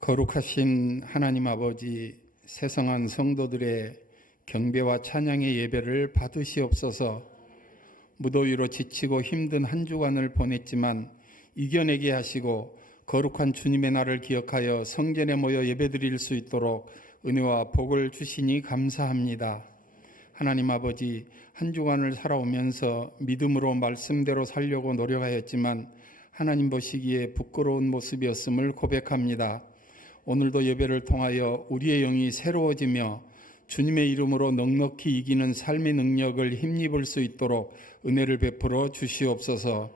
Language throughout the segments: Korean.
거룩하신 하나님 아버지, 세상한 성도들의 경배와 찬양의 예배를 받으시옵소서. 무더위로 지치고 힘든 한 주간을 보냈지만 이겨내게 하시고 거룩한 주님의 날을 기억하여 성전에 모여 예배드릴 수 있도록 은혜와 복을 주시니 감사합니다. 하나님 아버지, 한 주간을 살아오면서 믿음으로 말씀대로 살려고 노력하였지만 하나님 보시기에 부끄러운 모습이었음을 고백합니다. 오늘도 예배를 통하여 우리의 영이 새로워지며 주님의 이름으로 넉넉히 이기는 삶의 능력을 힘입을 수 있도록 은혜를 베풀어 주시옵소서.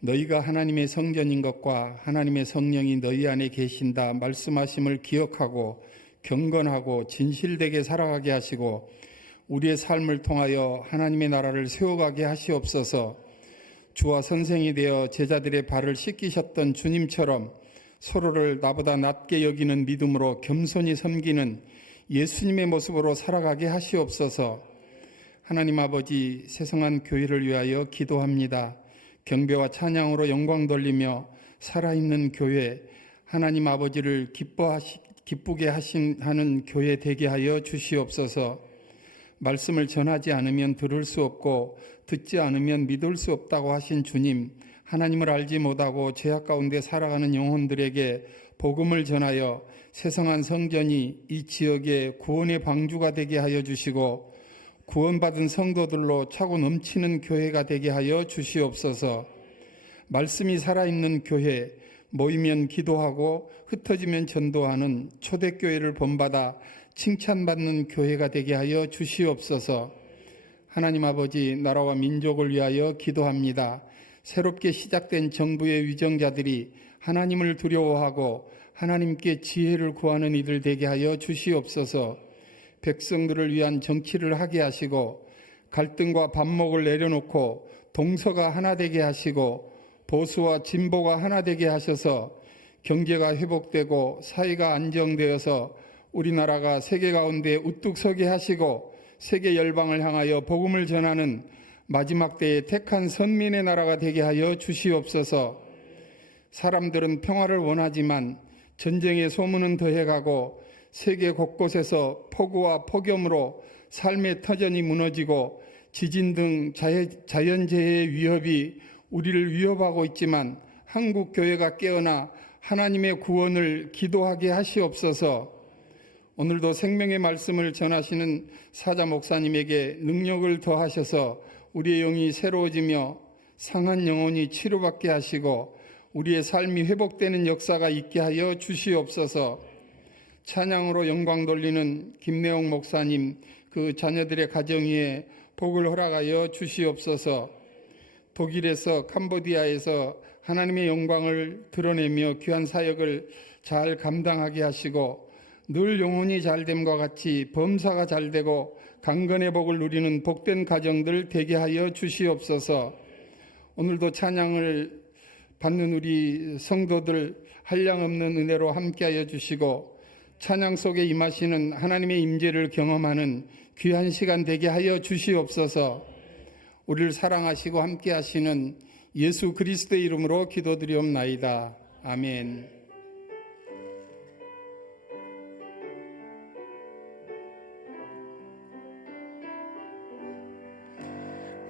너희가 하나님의 성전인 것과 하나님의 성령이 너희 안에 계신다 말씀하심을 기억하고 경건하고 진실되게 살아가게 하시고 우리의 삶을 통하여 하나님의 나라를 세워가게 하시옵소서. 주와 선생이 되어 제자들의 발을 씻기셨던 주님처럼 서로를 나보다 낮게 여기는 믿음으로 겸손히 섬기는 예수님의 모습으로 살아가게 하시옵소서. 하나님 아버지, 세상한 교회를 위하여 기도합니다. 경배와 찬양으로 영광 돌리며 살아있는 교회, 하나님 아버지를 기쁘게 하는 교회 되게 하여 주시옵소서. 말씀을 전하지 않으면 들을 수 없고 듣지 않으면 믿을 수 없다고 하신 주님, 하나님을 알지 못하고 죄악 가운데 살아가는 영혼들에게 복음을 전하여 세상한 성전이 이 지역의 구원의 방주가 되게 하여 주시고 구원받은 성도들로 차고 넘치는 교회가 되게 하여 주시옵소서. 말씀이 살아있는 교회, 모이면 기도하고 흩어지면 전도하는 초대교회를 본받아 칭찬받는 교회가 되게 하여 주시옵소서. 하나님 아버지, 나라와 민족을 위하여 기도합니다. 새롭게 시작된 정부의 위정자들이 하나님을 두려워하고 하나님께 지혜를 구하는 이들 되게 하여 주시옵소서. 백성들을 위한 정치를 하게 하시고 갈등과 반목을 내려놓고 동서가 하나 되게 하시고 보수와 진보가 하나 되게 하셔서 경제가 회복되고 사회가 안정되어서 우리나라가 세계 가운데 우뚝 서게 하시고 세계 열방을 향하여 복음을 전하는 마지막 때에 택한 선민의 나라가 되게 하여 주시옵소서. 사람들은 평화를 원하지만 전쟁의 소문은 더해가고 세계 곳곳에서 폭우와 폭염으로 삶의 터전이 무너지고 지진 등 자연재해의 위협이 우리를 위협하고 있지만 한국 교회가 깨어나 하나님의 구원을 기도하게 하시옵소서. 오늘도 생명의 말씀을 전하시는 사자 목사님에게 능력을 더하셔서 우리의 영이 새로워지며 상한 영혼이 치료받게 하시고 우리의 삶이 회복되는 역사가 있게 하여 주시옵소서. 찬양으로 영광 돌리는 김내용 목사님, 그 자녀들의 가정 위에 복을 허락하여 주시옵소서. 독일에서 캄보디아에서 하나님의 영광을 드러내며 귀한 사역을 잘 감당하게 하시고 늘 영혼이 잘됨과 같이 범사가 잘되고 강건의 복을 누리는 복된 가정들 되게 하여 주시옵소서. 오늘도 찬양을 받는 우리 성도들 한량없는 은혜로 함께하여 주시고 찬양 속에 임하시는 하나님의 임재를 경험하는 귀한 시간 되게 하여 주시옵소서. 우리를 사랑하시고 함께하시는 예수 그리스도의 이름으로 기도드리옵나이다. 아멘.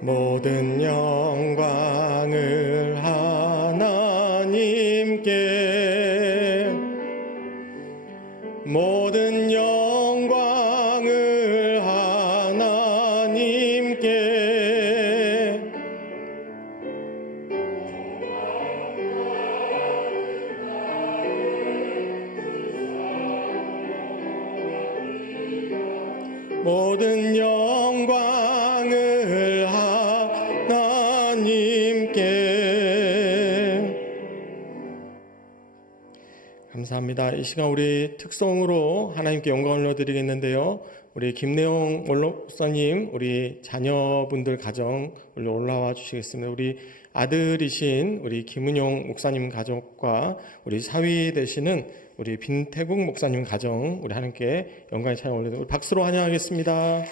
모든 영광을 하나님께, 모든 영광을 하나님께, 모든 영광을 하나님께. 감사합니다. 이 시간 우리 특송으로 하나님께 영광을 올려드리겠는데요. 우리 김내용 목사님, 우리 자녀분들 가정 올라와 주시겠습니다. 우리 아들이신 우리 김은용 목사님 가족과 우리 사위 되시는 우리 빈태국 목사님 가정, 우리 하나님께 영광의 찬양 올려드리고 박수로 환영하겠습니다.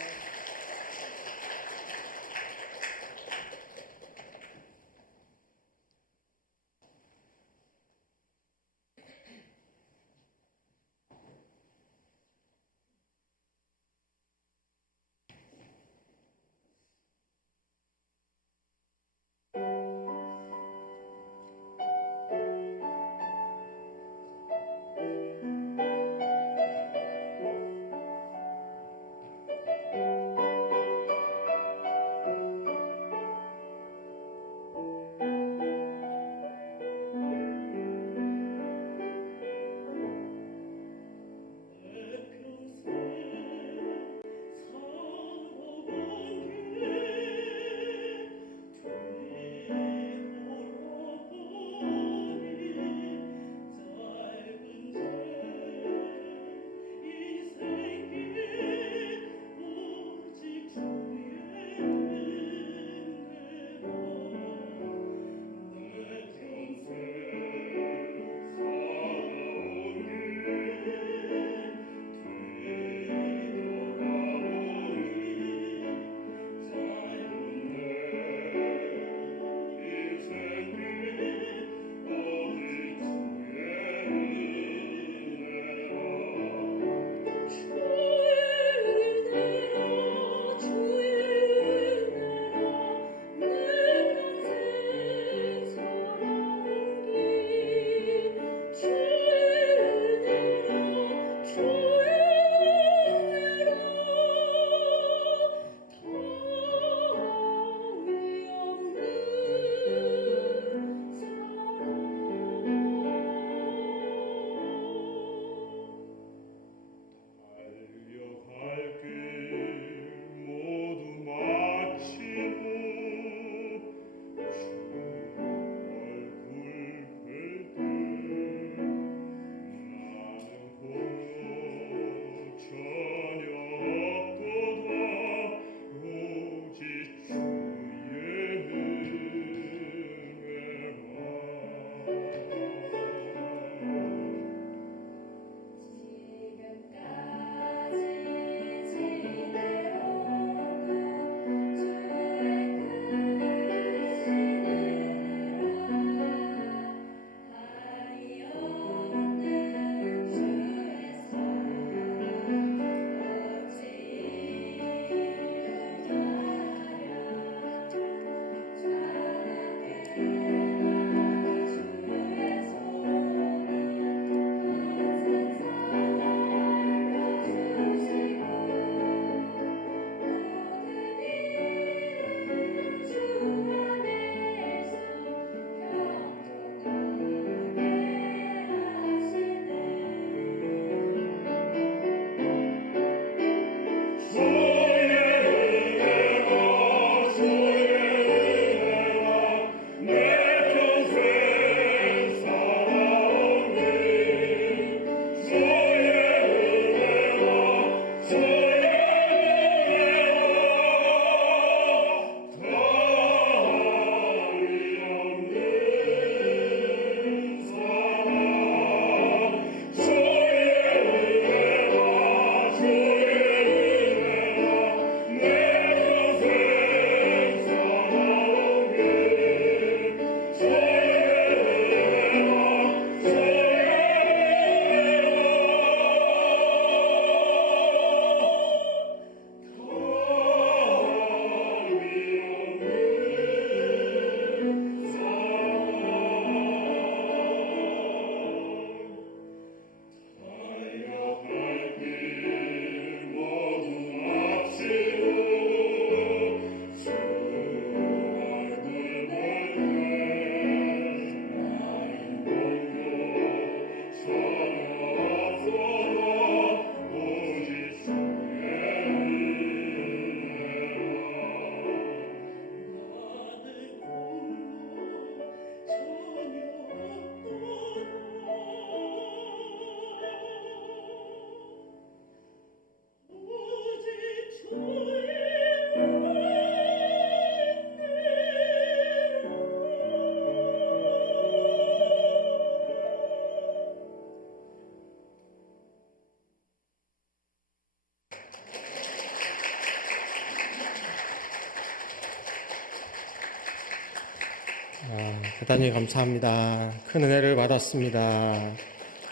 대단히 감사합니다. 큰 은혜를 받았습니다.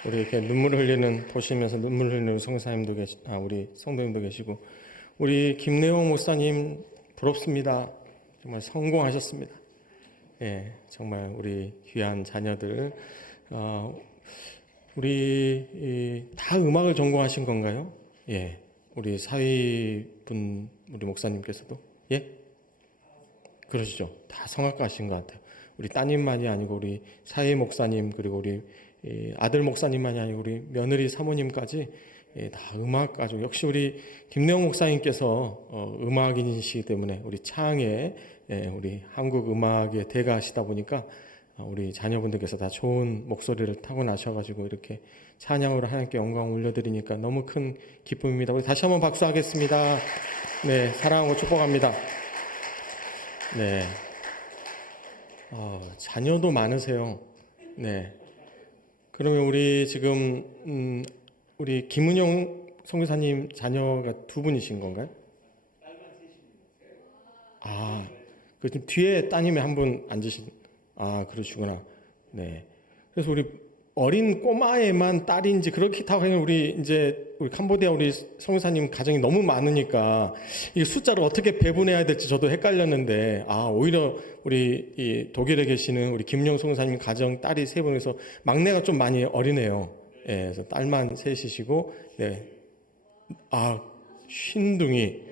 우리 이렇게 눈물 흘리는, 보시면서 눈물 흘리는 성사님도 우리 성도님도 계시고, 우리 김내용 목사님 부럽습니다. 정말 성공하셨습니다. 예, 정말 우리 귀한 자녀들, 우리 다 음악을 전공하신 건가요? 예, 우리 사위분, 우리 목사님께서도 예, 그러시죠. 다 성악가신 것 같아요. 우리 따님만이 아니고 우리 사위 목사님, 그리고 우리 아들 목사님만이 아니고 우리 며느리 사모님까지 다 음악 가족. 역시 우리 김내용 목사님께서 음악인이시기 때문에 우리 창에 우리 한국 음악의 대가시다 보니까 우리 자녀분들께서 다 좋은 목소리를 타고나셔가지고 이렇게 찬양으로 하나님께 영광 올려드리니까 너무 큰 기쁨입니다. 우리 다시 한번 박수하겠습니다. 네, 사랑하고 축복합니다. 네, 자녀도 많으세요. 네, 그러면 우리 지금 우리 김은영 선교사님 자녀가 두 분이신 건가요? 그 지금 뒤에 따님이 한 분 앉으신. 그러시구나. 네. 그래서 우리 어린 꼬마에만 딸인지 그렇게 다 그냥 우리 캄보디아 우리 성사님 가정이 너무 많으니까 이 숫자를 어떻게 배분해야 될지 저도 헷갈렸는데 오히려 우리 이 독일에 계시는 우리 김용 성사님 가정 딸이 세 분에서 막내가 좀 많이 어리네요. 예, 그래서 딸만 셋이시고 네. 쉰둥이.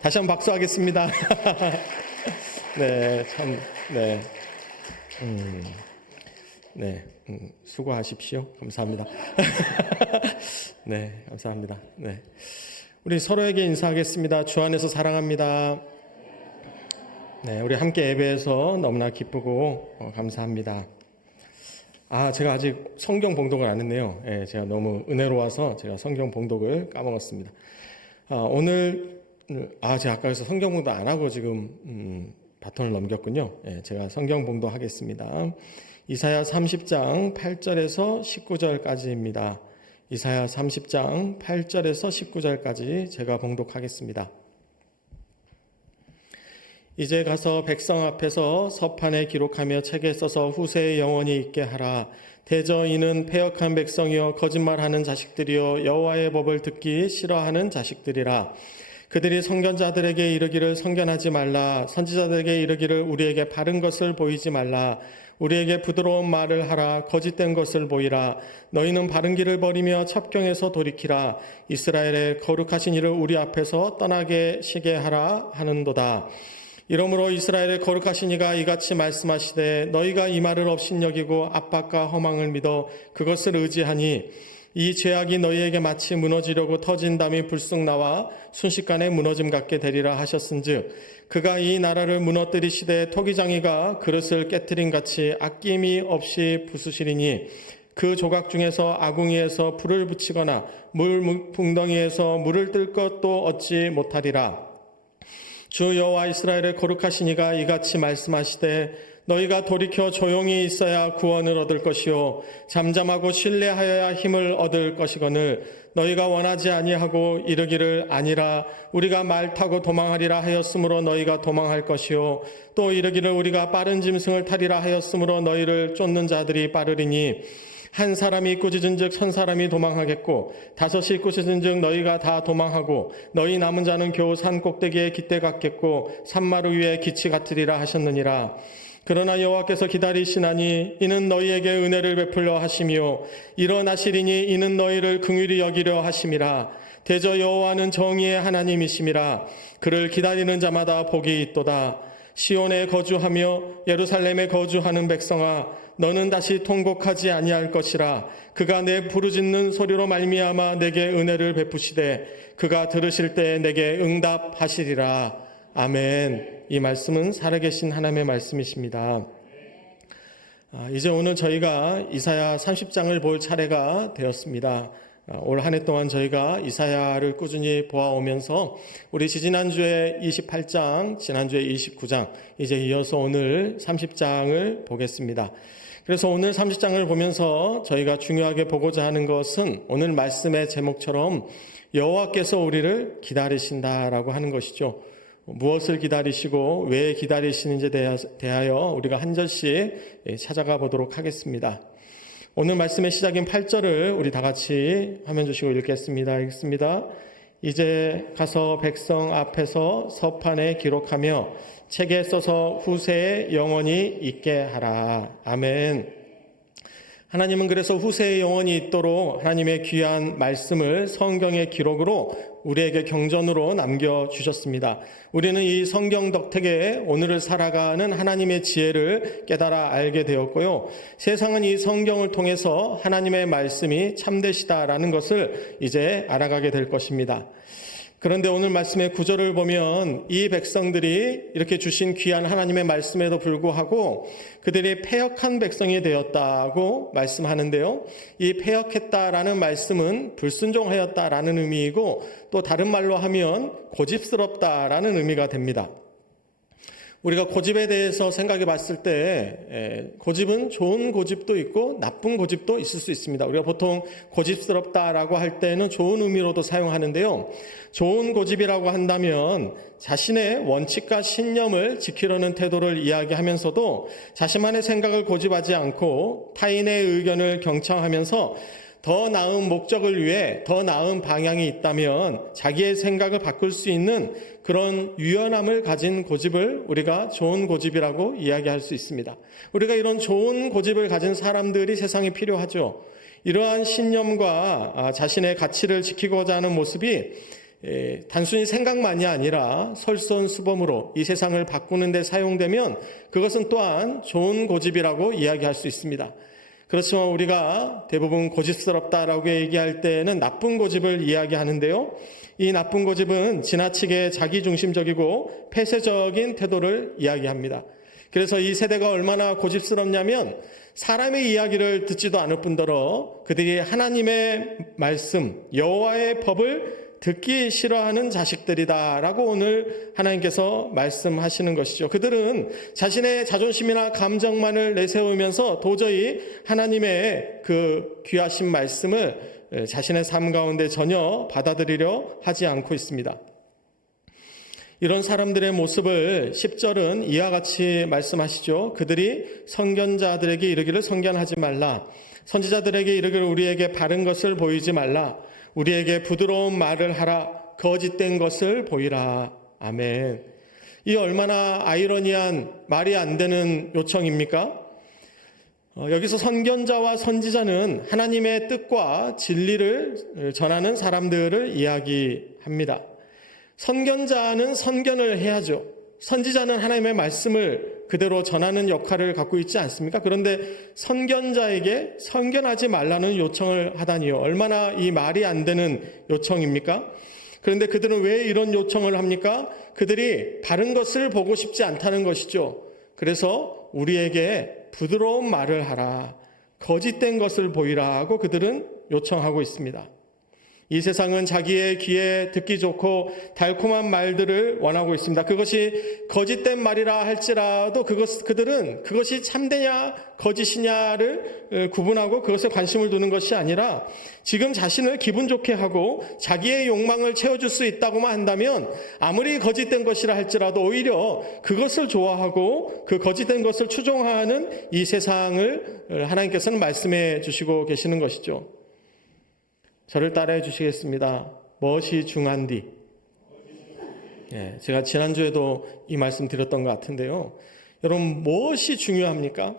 다시 한번 박수하겠습니다. 네, 참, 네. 네, 수고하십시오. 감사합니다. 네, 감사합니다. 네. 우리 서로에게 인사하겠습니다. 주 안에서 사랑합니다. 네, 우리 함께 예배해서 너무나 기쁘고 감사합니다. 제가 아직 성경 봉독을 안 했네요. 예, 제가 너무 은혜로워서 제가 성경 봉독을 까먹었습니다. 오늘, 제가 아까 그래서 성경 봉독 안 하고 지금, 바톤을 넘겼군요. 예, 제가 성경 봉독하겠습니다. 이사야 30장 8절에서 19절까지입니다. 이사야 30장 8절에서 19절까지 제가 봉독하겠습니다. 이제 가서 백성 앞에서 서판에 기록하며 책에 써서 후세에 영원히 있게 하라. 대저 이는 패역한 백성이요 거짓말하는 자식들이요 여호와의 법을 듣기 싫어하는 자식들이라. 그들이 선견자들에게 이르기를 선견하지 말라. 선지자들에게 이르기를 우리에게 바른 것을 보이지 말라. 우리에게 부드러운 말을 하라. 거짓된 것을 보이라. 너희는 바른 길을 버리며 첩경에서 돌이키라. 이스라엘의 거룩하신 이를 우리 앞에서 떠나게 시게 하라 하는도다. 이러므로 이스라엘의 거룩하신 이가 이같이 말씀하시되 너희가 이 말을 업신여기고 압박과 허망을 믿어 그것을 의지하니 이 죄악이 너희에게 마치 무너지려고 터진 담이 불쑥 나와 순식간에 무너짐 같게 되리라 하셨은즉 그가 이 나라를 무너뜨리시되 토기장이가 그릇을 깨트린 같이 아낌이 없이 부수시리니 그 조각 중에서 아궁이에서 불을 붙이거나 물 풍덩이에서 물을 뜰 것도 얻지 못하리라. 주 여호와 이스라엘의 거룩하신 이가 이같이 말씀하시되 너희가 돌이켜 조용히 있어야 구원을 얻을 것이요 잠잠하고 신뢰하여야 힘을 얻을 것이거늘 너희가 원하지 아니하고 이르기를 아니라 우리가 말 타고 도망하리라 하였으므로 너희가 도망할 것이요 또 이르기를 우리가 빠른 짐승을 타리라 하였으므로 너희를 쫓는 자들이 빠르리니 한 사람이 꾸짖은즉 천 사람이 도망하겠고 다섯이 꾸짖은즉 너희가 다 도망하고 너희 남은 자는 겨우 산 꼭대기에 깃대 같겠고 산마루 위에 기치 같으리라 하셨느니라. 그러나 여호와께서 기다리시나니 이는 너희에게 은혜를 베풀려 하심이요 일어나시리니 이는 너희를 긍휼히 여기려 하심이라. 대저 여호와는 정의의 하나님이심이라. 그를 기다리는 자마다 복이 있도다. 시온에 거주하며 예루살렘에 거주하는 백성아 너는 다시 통곡하지 아니할 것이라. 그가 내 부르짖는 소리로 말미암아 내게 은혜를 베푸시되 그가 들으실 때 내게 응답하시리라. 아멘. 이 말씀은 살아계신 하나님의 말씀이십니다. 이제 오늘 저희가 이사야 30장을 볼 차례가 되었습니다. 올 한 해 동안 저희가 이사야를 꾸준히 보아오면서 우리 지난주에 28장, 지난주에 29장, 이제 이어서 오늘 30장을 보겠습니다. 그래서 오늘 30장을 보면서 저희가 중요하게 보고자 하는 것은 오늘 말씀의 제목처럼 여호와께서 우리를 기다리신다라고 하는 것이죠. 무엇을 기다리시고 왜 기다리시는지에 대하여 우리가 한 절씩 찾아가 보도록 하겠습니다. 오늘 말씀의 시작인 8절을 우리 다 같이 화면 주시고 읽겠습니다. 읽습니다. 이제 가서 백성 앞에서 서판에 기록하며 책에 써서 후세에 영원히 있게 하라. 아멘. 하나님은 그래서 후세에 영원히 있도록 하나님의 귀한 말씀을 성경의 기록으로 우리에게 경전으로 남겨주셨습니다. 우리는 이 성경 덕택에 오늘을 살아가는 하나님의 지혜를 깨달아 알게 되었고요. 세상은 이 성경을 통해서 하나님의 말씀이 참되시다라는 것을 이제 알아가게 될 것입니다. 그런데 오늘 말씀의 구절을 보면 이 백성들이 이렇게 주신 귀한 하나님의 말씀에도 불구하고 그들이 패역한 백성이 되었다고 말씀하는데요. 이 패역했다라는 말씀은 불순종하였다라는 의미이고 또 다른 말로 하면 고집스럽다라는 의미가 됩니다. 우리가 고집에 대해서 생각해 봤을 때 고집은 좋은 고집도 있고 나쁜 고집도 있을 수 있습니다. 우리가 보통 고집스럽다라고 할 때는 좋은 의미로도 사용하는데요. 좋은 고집이라고 한다면 자신의 원칙과 신념을 지키려는 태도를 이야기하면서도 자신만의 생각을 고집하지 않고 타인의 의견을 경청하면서 더 나은 목적을 위해 더 나은 방향이 있다면 자기의 생각을 바꿀 수 있는 그런 유연함을 가진 고집을 우리가 좋은 고집이라고 이야기할 수 있습니다. 우리가 이런 좋은 고집을 가진 사람들이 세상에 필요하죠. 이러한 신념과 자신의 가치를 지키고자 하는 모습이 단순히 생각만이 아니라 설선수범으로 이 세상을 바꾸는 데 사용되면 그것은 또한 좋은 고집이라고 이야기할 수 있습니다. 그렇지만 우리가 대부분 고집스럽다라고 얘기할 때는 나쁜 고집을 이야기하는데요. 이 나쁜 고집은 지나치게 자기중심적이고 폐쇄적인 태도를 이야기합니다. 그래서 이 세대가 얼마나 고집스럽냐면 사람의 이야기를 듣지도 않을 뿐더러 그들이 하나님의 말씀, 여호와의 법을 듣기 싫어하는 자식들이다라고 오늘 하나님께서 말씀하시는 것이죠. 그들은 자신의 자존심이나 감정만을 내세우면서 도저히 하나님의 그 귀하신 말씀을 자신의 삶 가운데 전혀 받아들이려 하지 않고 있습니다. 이런 사람들의 모습을 10절은 이와 같이 말씀하시죠. 그들이 선견자들에게 이르기를 선견하지 말라. 선지자들에게 이르기를 우리에게 바른 것을 보이지 말라. 우리에게 부드러운 말을 하라. 거짓된 것을 보이라. 아멘. 이 얼마나 아이러니한 말이 안 되는 요청입니까? 여기서 선견자와 선지자는 하나님의 뜻과 진리를 전하는 사람들을 이야기합니다. 선견자는 선견을 해야죠. 선지자는 하나님의 말씀을 그대로 전하는 역할을 갖고 있지 않습니까? 그런데 선견자에게 선견하지 말라는 요청을 하다니요. 얼마나 이 말이 안 되는 요청입니까? 그런데 그들은 왜 이런 요청을 합니까? 그들이 바른 것을 보고 싶지 않다는 것이죠. 그래서 우리에게 부드러운 말을 하라. 거짓된 것을 보이라 하고 그들은 요청하고 있습니다. 이 세상은 자기의 귀에 듣기 좋고 달콤한 말들을 원하고 있습니다. 그것이 거짓된 말이라 할지라도 그들은 그것이 참되냐 거짓이냐를 구분하고 그것에 관심을 두는 것이 아니라 지금 자신을 기분 좋게 하고 자기의 욕망을 채워줄 수 있다고만 한다면 아무리 거짓된 것이라 할지라도 오히려 그것을 좋아하고 그 거짓된 것을 추종하는 이 세상을 하나님께서는 말씀해 주시고 계시는 것이죠. 저를 따라해 주시겠습니다. 무엇이 중한디? 제가 지난주에도 이 말씀 드렸던 것 같은데요. 여러분, 무엇이 중요합니까?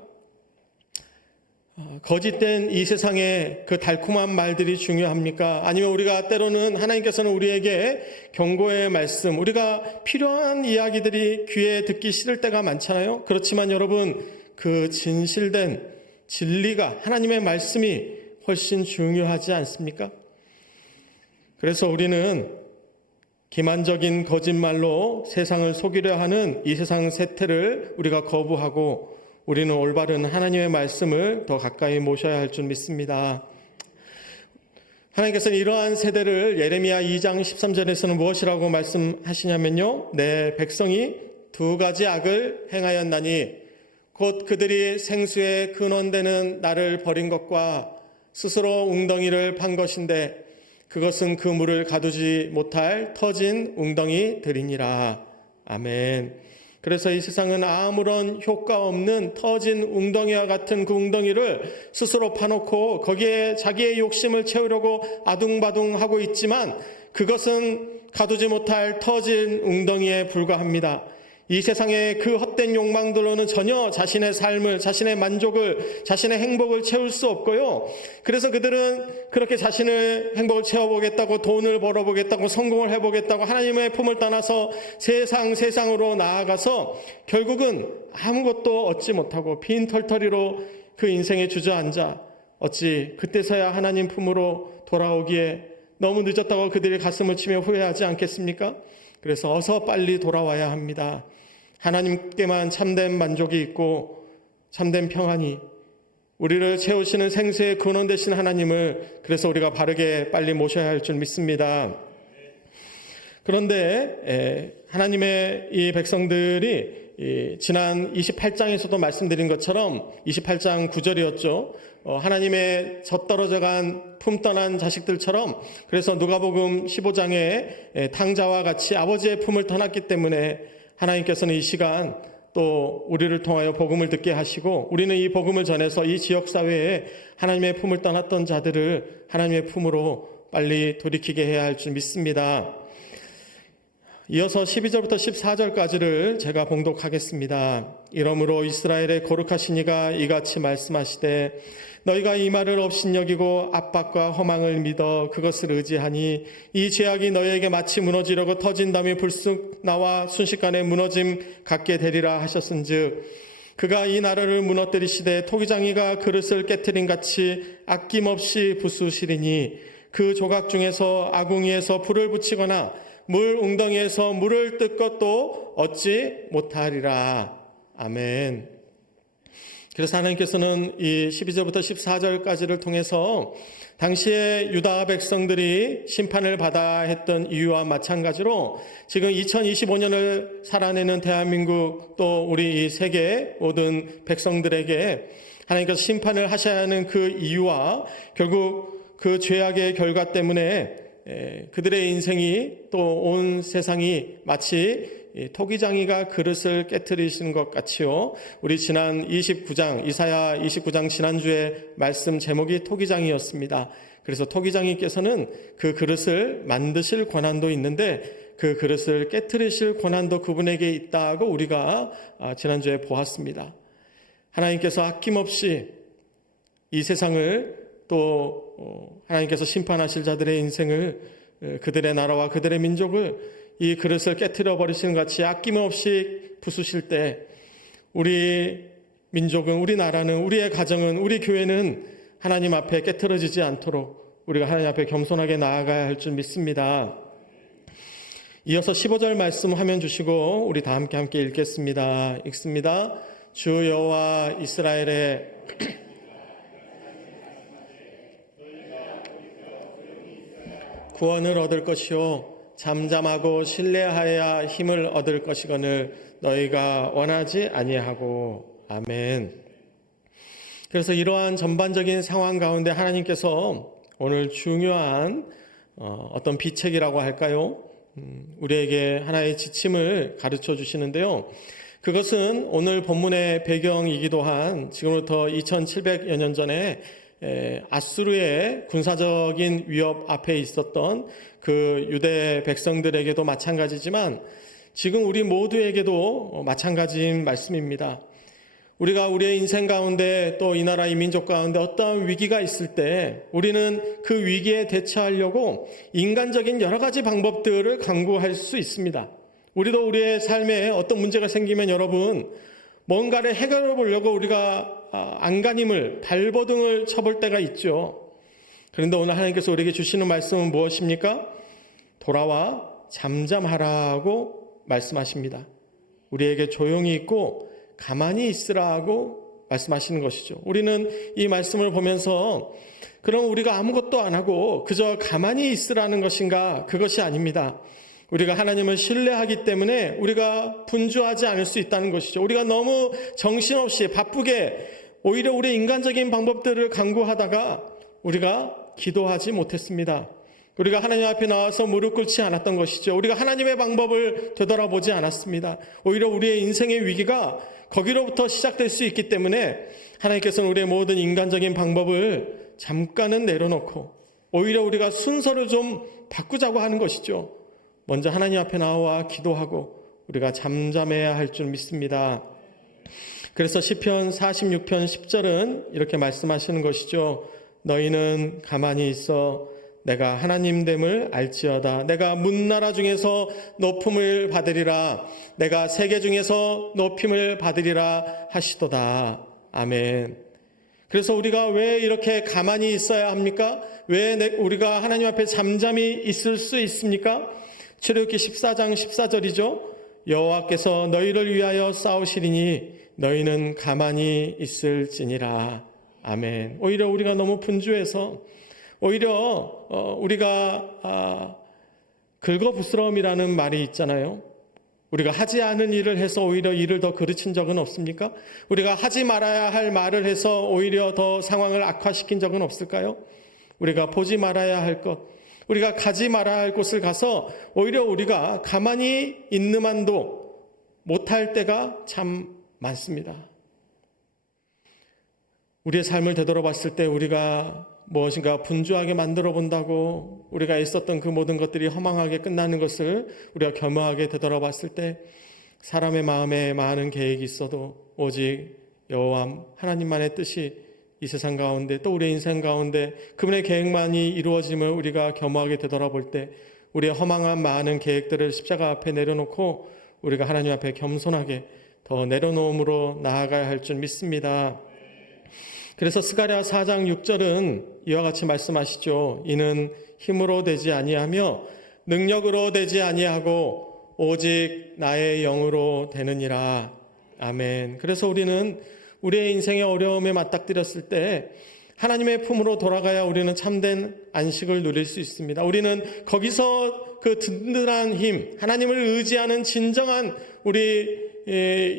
거짓된 이 세상의 그 달콤한 말들이 중요합니까? 아니면 우리가 때로는 하나님께서는 우리에게 경고의 말씀, 우리가 필요한 이야기들이 귀에 듣기 싫을 때가 많잖아요. 그렇지만 여러분, 그 진실된 진리가 하나님의 말씀이 훨씬 중요하지 않습니까? 그래서 우리는 기만적인 거짓말로 세상을 속이려 하는 이 세상 세태를 우리가 거부하고 우리는 올바른 하나님의 말씀을 더 가까이 모셔야 할 줄 믿습니다. 하나님께서는 이러한 세대를 예레미야 2장 13절에서는 무엇이라고 말씀하시냐면요. 내 백성이 두 가지 악을 행하였나니 곧 그들이 생수의 근원되는 나를 버린 것과 스스로 웅덩이를 판 것인데 그것은 그 물을 가두지 못할 터진 웅덩이들이니라. 아멘. 그래서 이 세상은 아무런 효과 없는 터진 웅덩이와 같은 그 웅덩이를 스스로 파놓고 거기에 자기의 욕심을 채우려고 아둥바둥하고 있지만 그것은 가두지 못할 터진 웅덩이에 불과합니다. 이 세상의 그 헛된 욕망들로는 전혀 자신의 삶을, 자신의 만족을, 자신의 행복을 채울 수 없고요. 그래서 그들은 그렇게 자신의 행복을 채워보겠다고, 돈을 벌어보겠다고, 성공을 해보겠다고 하나님의 품을 떠나서 세상으로 나아가서 결국은 아무것도 얻지 못하고 빈털터리로 그 인생에 주저앉아 어찌 그때서야 하나님 품으로 돌아오기에 너무 늦었다고 그들이 가슴을 치며 후회하지 않겠습니까? 그래서 어서 빨리 돌아와야 합니다. 하나님께만 참된 만족이 있고 참된 평안이, 우리를 채우시는 생수의 근원 되신 하나님을 그래서 우리가 바르게 빨리 모셔야 할 줄 믿습니다. 그런데 하나님의 이 백성들이 지난 28장에서도 말씀드린 것처럼 28장 9절이었죠. 하나님의 젖떨어져간 품 떠난 자식들처럼, 그래서 누가복음 15장에 탕자와 같이 아버지의 품을 떠났기 때문에 하나님께서는 이 시간 또 우리를 통하여 복음을 듣게 하시고, 우리는 이 복음을 전해서 이 지역사회에 하나님의 품을 떠났던 자들을 하나님의 품으로 빨리 돌이키게 해야 할 줄 믿습니다. 이어서 12절부터 14절까지를 제가 봉독하겠습니다. 이러므로 이스라엘의 거룩하신 이가 이같이 말씀하시되 너희가 이 말을 업신여기고 압박과 허망을 믿어 그것을 의지하니 이 죄악이 너희에게 마치 무너지려고 터진 담이 불쑥 나와 순식간에 무너짐 같게 되리라 하셨은즉 그가 이 나라를 무너뜨리시되 토기장이가 그릇을 깨트린 같이 아낌없이 부수시리니 그 조각 중에서 아궁이에서 불을 붙이거나 물 웅덩이에서 물을 뜰 것도 얻지 못하리라. 아멘. 그래서 하나님께서는 이 12절부터 14절까지를 통해서 당시에 유다 백성들이 심판을 받아야 했던 이유와 마찬가지로 지금 2025년을 살아내는 대한민국 또 우리 이 세계 모든 백성들에게 하나님께서 심판을 하셔야 하는 그 이유와 결국 그 죄악의 결과 때문에 그들의 인생이 또 온 세상이 마치 토기장이가 그릇을 깨트리시는 것 같이요. 우리 지난 29장 이사야 29장 지난주에 말씀 제목이 토기장이었습니다. 그래서 토기장이께서는 그 그릇을 만드실 권한도 있는데 그 그릇을 깨트리실 권한도 그분에게 있다고 우리가 지난주에 보았습니다. 하나님께서 아낌없이 이 세상을 또 하나님께서 심판하실 자들의 인생을, 그들의 나라와 그들의 민족을 이 그릇을 깨트려 버리시는 같이 아낌없이 부수실 때 우리 민족은, 우리 나라는, 우리의 가정은, 우리 교회는 하나님 앞에 깨트려지지 않도록 우리가 하나님 앞에 겸손하게 나아가야 할 줄 믿습니다. 이어서 15절 말씀 화면 주시고 우리 다 함께 읽겠습니다. 읽습니다. 주 여호와 이스라엘의 구원을 얻을 것이요 잠잠하고 신뢰하여야 힘을 얻을 것이거늘 너희가 원하지 아니하고. 아멘. 그래서 이러한 전반적인 상황 가운데 하나님께서 오늘 중요한 어떤 비책이라고 할까요? 우리에게 하나의 지침을 가르쳐 주시는데요. 그것은 오늘 본문의 배경이기도 한 지금부터 2700여 년 전에 아수르의 군사적인 위협 앞에 있었던 그 유대 백성들에게도 마찬가지지만 지금 우리 모두에게도 마찬가지인 말씀입니다. 우리가 우리의 인생 가운데 또 이 나라 이 민족 가운데 어떤 위기가 있을 때 우리는 그 위기에 대처하려고 인간적인 여러 가지 방법들을 강구할 수 있습니다. 우리도 우리의 삶에 어떤 문제가 생기면 여러분 뭔가를 해결해 보려고 우리가 안간힘을 발버둥을 쳐볼 때가 있죠. 그런데 오늘 하나님께서 우리에게 주시는 말씀은 무엇입니까? 돌아와 잠잠하라고 말씀하십니다. 우리에게 조용히 있고 가만히 있으라고 말씀하시는 것이죠. 우리는 이 말씀을 보면서 그럼 우리가 아무것도 안 하고 그저 가만히 있으라는 것인가? 그것이 아닙니다. 우리가 하나님을 신뢰하기 때문에 우리가 분주하지 않을 수 있다는 것이죠. 우리가 너무 정신없이 바쁘게 오히려 우리 인간적인 방법들을 강구하다가 우리가 기도하지 못했습니다. 우리가 하나님 앞에 나와서 무릎 꿇지 않았던 것이죠. 우리가 하나님의 방법을 되돌아보지 않았습니다. 오히려 우리의 인생의 위기가 거기로부터 시작될 수 있기 때문에 하나님께서는 우리의 모든 인간적인 방법을 잠깐은 내려놓고 오히려 우리가 순서를 좀 바꾸자고 하는 것이죠. 먼저 하나님 앞에 나와 기도하고 우리가 잠잠해야 할 줄 믿습니다. 그래서 시편 46편 10절은 이렇게 말씀하시는 것이죠. 너희는 가만히 있어 내가 하나님됨을 알지어다. 내가 문나라 중에서 높음을 받으리라. 내가 세계 중에서 높임을 받으리라 하시도다. 아멘. 그래서 우리가 왜 이렇게 가만히 있어야 합니까? 왜 우리가 하나님 앞에 잠잠히 있을 수 있습니까? 출애굽기 14장 14절이죠. 여호와께서 너희를 위하여 싸우시리니 너희는 가만히 있을지니라. 아멘. 오히려 우리가 너무 분주해서 오히려 우리가 긁어부스럼이라는 말이 있잖아요. 우리가 하지 않은 일을 해서 오히려 일을 더 그르친 적은 없습니까? 우리가 하지 말아야 할 말을 해서 오히려 더 상황을 악화시킨 적은 없을까요? 우리가 보지 말아야 할 것, 우리가 가지 말아야 할 곳을 가서 오히려 우리가 가만히 있는 한도 못할 때가 참 많습니다. 우리의 삶을 되돌아봤을 때 우리가 무엇인가 분주하게 만들어 본다고 우리가 있었던 그 모든 것들이 허망하게 끝나는 것을 우리가 겸허하게 되돌아봤을 때 사람의 마음에 많은 계획이 있어도 오직 여호와 하나님만의 뜻이 이 세상 가운데 또 우리의 인생 가운데 그분의 계획만이 이루어짐을 우리가 겸허하게 되돌아볼 때 우리의 허망한 많은 계획들을 십자가 앞에 내려놓고 우리가 하나님 앞에 겸손하게 더 내려놓음으로 나아가야 할 줄 믿습니다. 그래서 스가랴 4장 6절은 이와 같이 말씀하시죠. 이는 힘으로 되지 아니하며 능력으로 되지 아니하고 오직 나의 영으로 되느니라. 아멘. 그래서 우리는 우리의 인생의 어려움에 맞닥뜨렸을 때 하나님의 품으로 돌아가야 우리는 참된 안식을 누릴 수 있습니다. 우리는 거기서 그 든든한 힘, 하나님을 의지하는 진정한 우리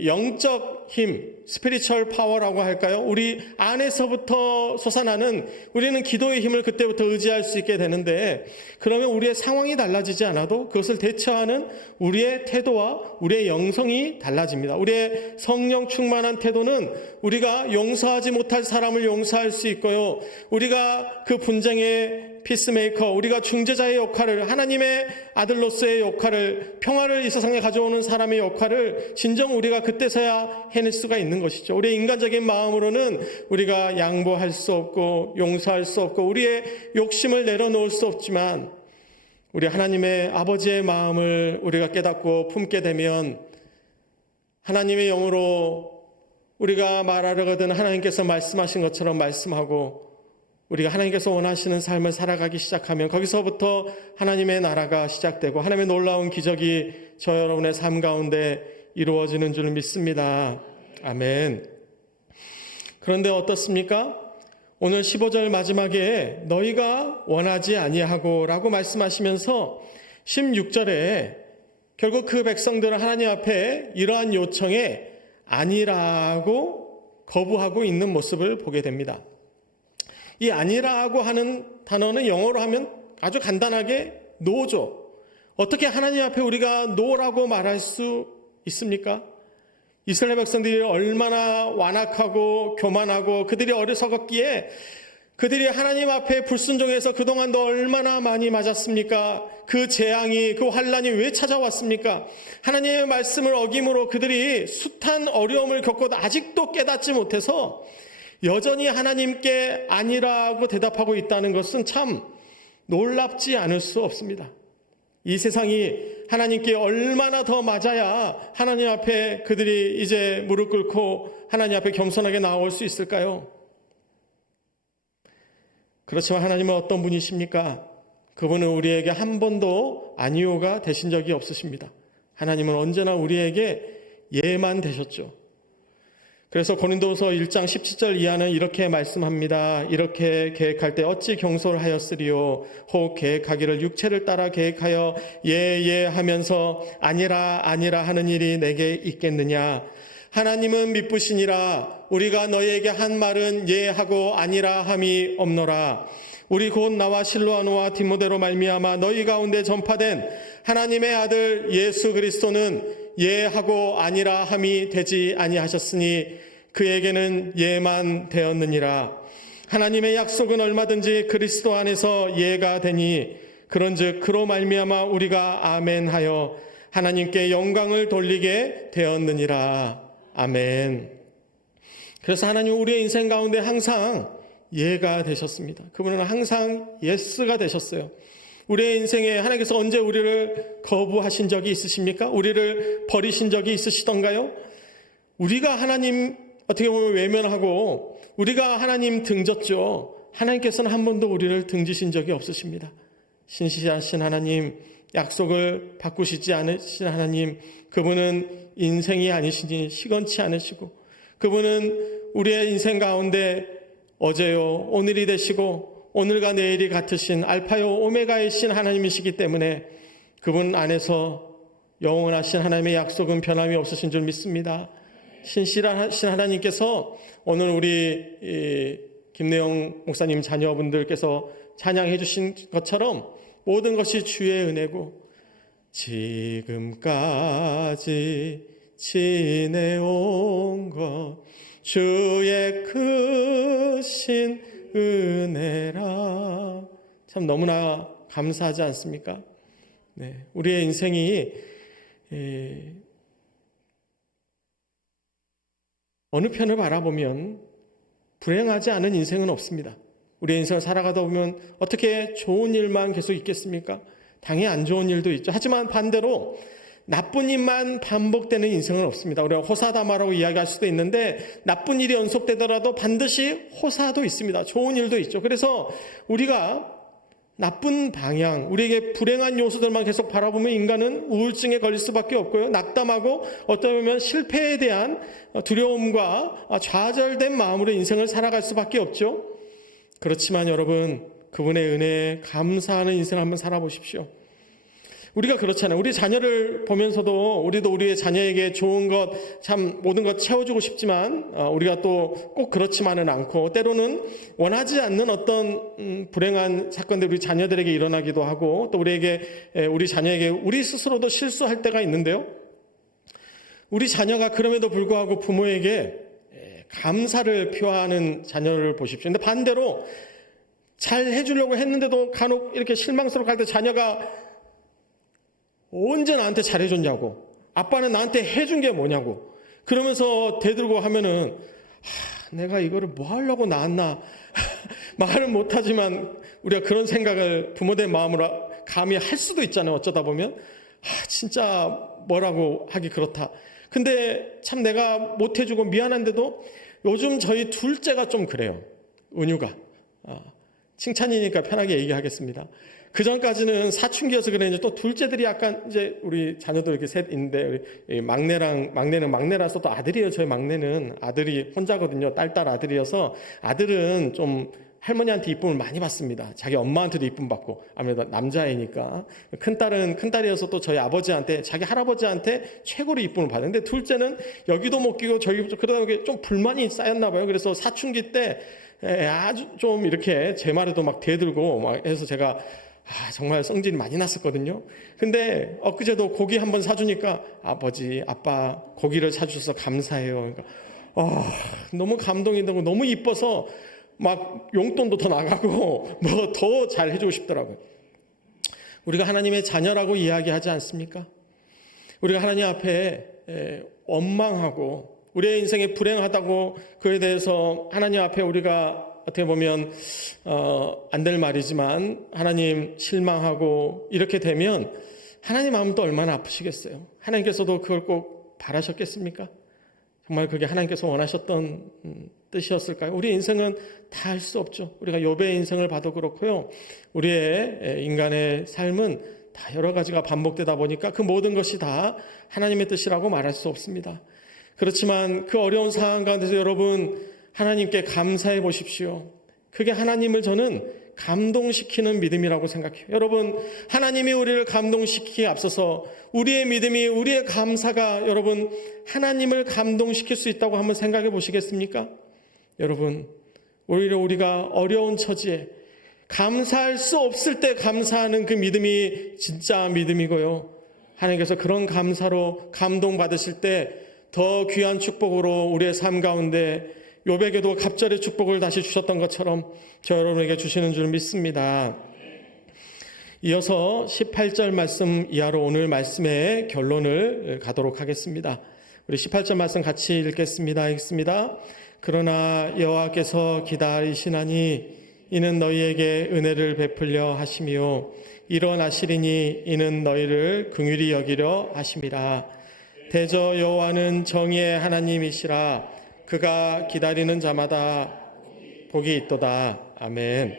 영적 힘, 스피리추얼 파워라고 할까요? 우리 안에서부터 솟아나는 우리는 기도의 힘을 그때부터 의지할 수 있게 되는데 그러면 우리의 상황이 달라지지 않아도 그것을 대처하는 우리의 태도와 우리의 영성이 달라집니다. 우리의 성령 충만한 태도는 우리가 용서하지 못할 사람을 용서할 수 있고요. 우리가 그 분쟁의 피스메이커, 우리가 중재자의 역할을, 하나님의 아들로서의 역할을, 평화를 이 세상에 가져오는 사람의 역할을 진정 우리가 그때서야 해낼 수가 있는 것이죠. 우리의 인간적인 마음으로는 우리가 양보할 수 없고 용서할 수 없고 우리의 욕심을 내려놓을 수 없지만 우리 하나님의 아버지의 마음을 우리가 깨닫고 품게 되면 하나님의 영으로 우리가 말하려거든 하나님께서 말씀하신 것처럼 말씀하고 우리가 하나님께서 원하시는 삶을 살아가기 시작하면 거기서부터 하나님의 나라가 시작되고 하나님의 놀라운 기적이 저 여러분의 삶 가운데 이루어지는 줄 믿습니다. 아멘. 그런데 어떻습니까? 오늘 15절 마지막에 너희가 원하지 아니하고 라고 말씀하시면서 16절에 결국 그 백성들은 하나님 앞에 이러한 요청에 아니라고 거부하고 있는 모습을 보게 됩니다. 이 아니라고 하는 단어는 영어로 하면 아주 간단하게 no죠. 어떻게 하나님 앞에 우리가 no라고 말할 수 있습니까? 이스라엘 백성들이 얼마나 완악하고 교만하고 그들이 어리석었기에 그들이 하나님 앞에 불순종해서 그동안도 얼마나 많이 맞았습니까? 그 재앙이, 그 환란이 왜 찾아왔습니까? 하나님의 말씀을 어김으로 그들이 숱한 어려움을 겪고도 아직도 깨닫지 못해서 여전히 하나님께 아니라고 대답하고 있다는 것은 참 놀랍지 않을 수 없습니다. 이 세상이 하나님께 얼마나 더 맞아야 하나님 앞에 그들이 이제 무릎 꿇고 하나님 앞에 겸손하게 나올 수 있을까요? 그렇지만 하나님은 어떤 분이십니까? 그분은 우리에게 한 번도 아니오가 되신 적이 없으십니다. 하나님은 언제나 우리에게 예만 되셨죠. 그래서 고린도서 1장 17절 이하는 이렇게 말씀합니다. 이렇게 계획할 때 어찌 경솔하였으리요. 혹 계획하기를 육체를 따라 계획하여 예 하면서 아니라 하는 일이 내게 있겠느냐. 하나님은 미쁘시니라. 우리가 너희에게 한 말은 예 하고 아니라 함이 없노라. 우리 곧 나와 실로아노와 디모데로 말미암아 너희 가운데 전파된 하나님의 아들 예수 그리스도는 예하고 아니라 함이 되지 아니하셨으니 그에게는 예만 되었느니라. 하나님의 약속은 얼마든지 그리스도 안에서 예가 되니 그런즉 그로 말미암아 우리가 아멘하여 하나님께 영광을 돌리게 되었느니라. 아멘. 그래서 하나님 우리의 인생 가운데 항상 예가 되셨습니다. 그분은 항상 예스가 되셨어요. 우리의 인생에 하나님께서 언제 우리를 거부하신 적이 있으십니까? 우리를 버리신 적이 있으시던가요? 우리가 하나님 어떻게 보면 외면하고 우리가 하나님 등졌죠. 하나님께서는 한 번도 우리를 등지신 적이 없으십니다. 신실하신 하나님, 약속을 바꾸시지 않으신 하나님, 그분은 인생이 아니시니 시건치 않으시고 그분은 우리의 인생 가운데 어제요 오늘이 되시고 오늘과 내일이 같으신 알파요 오메가이신 하나님이시기 때문에 그분 안에서 영원하신 하나님의 약속은 변함이 없으신 줄 믿습니다. 신실하신 하나님께서 오늘 우리 김내영 목사님 자녀분들께서 찬양해 주신 것처럼 모든 것이 주의 은혜고 지금까지 지내온 것 주의 크신 은혜라. 참 너무나 감사하지 않습니까? 네, 우리의 인생이 어느 편을 바라보면 불행하지 않은 인생은 없습니다. 우리의 인생을 살아가다 보면 어떻게 좋은 일만 계속 있겠습니까? 당연히 안 좋은 일도 있죠. 하지만 반대로 나쁜 일만 반복되는 인생은 없습니다. 우리가 호사다마라고 이야기할 수도 있는데 나쁜 일이 연속되더라도 반드시 호사도 있습니다. 좋은 일도 있죠. 그래서 우리가 나쁜 방향, 우리에게 불행한 요소들만 계속 바라보면 인간은 우울증에 걸릴 수밖에 없고요. 낙담하고 어떻게 보면 실패에 대한 두려움과 좌절된 마음으로 인생을 살아갈 수밖에 없죠. 그렇지만 여러분, 그분의 은혜에 감사하는 인생을 한번 살아보십시오. 우리가 그렇잖아요. 우리 자녀를 보면서도 우리도 우리의 자녀에게 좋은 것, 참 모든 것 채워주고 싶지만 우리가 또 꼭 그렇지만은 않고 때로는 원하지 않는 어떤 불행한 사건들이 우리 자녀들에게 일어나기도 하고 또 우리 자녀에게 우리 스스로도 실수할 때가 있는데요. 우리 자녀가 그럼에도 불구하고 부모에게 감사를 표하는 자녀를 보십시오. 근데 반대로 잘 해주려고 했는데도 간혹 이렇게 실망스럽게 할 때 자녀가 언제 나한테 잘해줬냐고, 아빠는 나한테 해준 게 뭐냐고 그러면서 대들고 하면은 내가 이거를 뭐 하려고 낳았나 말은 못하지만 우리가 그런 생각을 부모된 마음으로 감히 할 수도 있잖아요. 어쩌다 보면 진짜 뭐라고 하기 그렇다. 근데 참 내가 못해주고 미안한데도 요즘 저희 둘째가 좀 그래요. 은유가 칭찬이니까 편하게 얘기하겠습니다. 그 전까지는 사춘기여서 그랬는데 또 둘째들이 약간 이제 우리 자녀도 이렇게 셋 있는데 우리 막내는 막내라서 또 아들이에요. 저희 막내는 아들이 혼자거든요. 딸 아들이어서 아들은 좀 할머니한테 이쁨을 많이 받습니다. 자기 엄마한테도 이쁨 받고 아무래도 남자애니까. 큰딸이어서 또 저희 아버지한테 자기 할아버지한테 최고로 이쁨을 받는데 둘째는 여기도 못 끼고 저기 그러다 보니 좀 불만이 쌓였나 봐요. 그래서 사춘기 때 아주 좀 이렇게 제 말에도 막 대들고 막 해서 제가 정말 성질이 많이 났었거든요. 근데 엊그제도 고기 한번 사주니까 아버지, 아빠 고기를 사주셔서 감사해요. 그러니까 너무 감동이 되고 너무 이뻐서 막 용돈도 더 나가고 뭐 더 잘 해주고 싶더라고요. 우리가 하나님의 자녀라고 이야기하지 않습니까? 우리가 하나님 앞에 원망하고 우리의 인생이 불행하다고 그에 대해서 하나님 앞에 우리가 어떻게 보면 안 될 말이지만 하나님 실망하고 이렇게 되면 하나님 마음은 또 얼마나 아프시겠어요. 하나님께서도 그걸 꼭 바라셨겠습니까? 정말 그게 하나님께서 원하셨던 뜻이었을까요? 우리 인생은 다 할 수 없죠. 우리가 욥의 인생을 봐도 그렇고요. 우리의 인간의 삶은 다 여러 가지가 반복되다 보니까 그 모든 것이 다 하나님의 뜻이라고 말할 수 없습니다. 그렇지만 그 어려운 상황 가운데서 여러분 하나님께 감사해 보십시오. 그게 하나님을 저는 감동시키는 믿음이라고 생각해요. 여러분, 하나님이 우리를 감동시키기에 앞서서 우리의 믿음이, 우리의 감사가 여러분 하나님을 감동시킬 수 있다고 한번 생각해 보시겠습니까? 여러분, 오히려 우리가 어려운 처지에 감사할 수 없을 때 감사하는 그 믿음이 진짜 믿음이고요. 하나님께서 그런 감사로 감동받으실 때 더 귀한 축복으로 우리의 삶 가운데 욥에게도 갑절의 축복을 다시 주셨던 것처럼 저 여러분에게 주시는 줄 믿습니다. 이어서 18절 말씀 이하로 오늘 말씀의 결론을 가도록 하겠습니다. 우리 18절 말씀 같이 읽겠습니다. 읽습니다. 그러나 여호와께서 기다리시나니 이는 너희에게 은혜를 베풀려 하심이요 일어나시리니 이는 너희를 긍휼히 여기려 하심이라. 대저 여호와는 정의의 하나님이시라. 그가 기다리는 자마다 복이 있도다. 아멘.